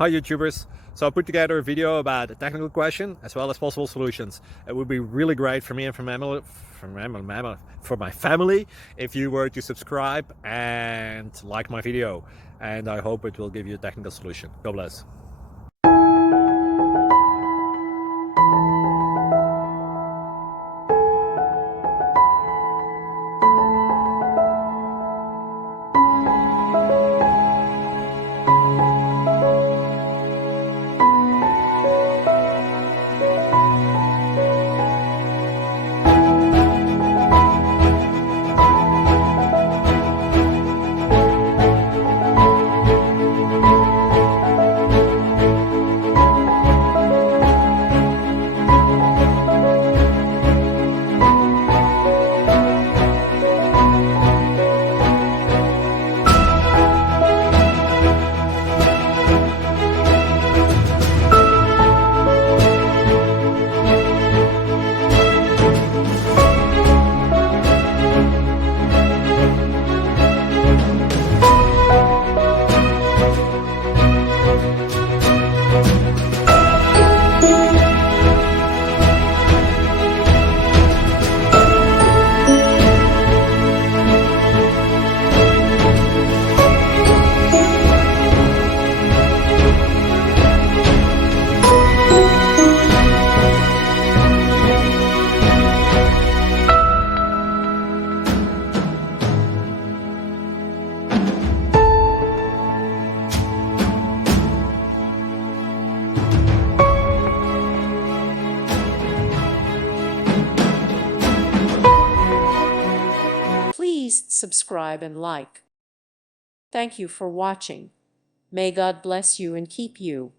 Hi YouTubers! So I put together a video about a technical question as well as possible solutions. It would be really great for me and for my family if you were to subscribe and like my video, and I hope it will give you a technical solution. God bless. Please subscribe and like. Thank you for watching. May God bless you and keep you.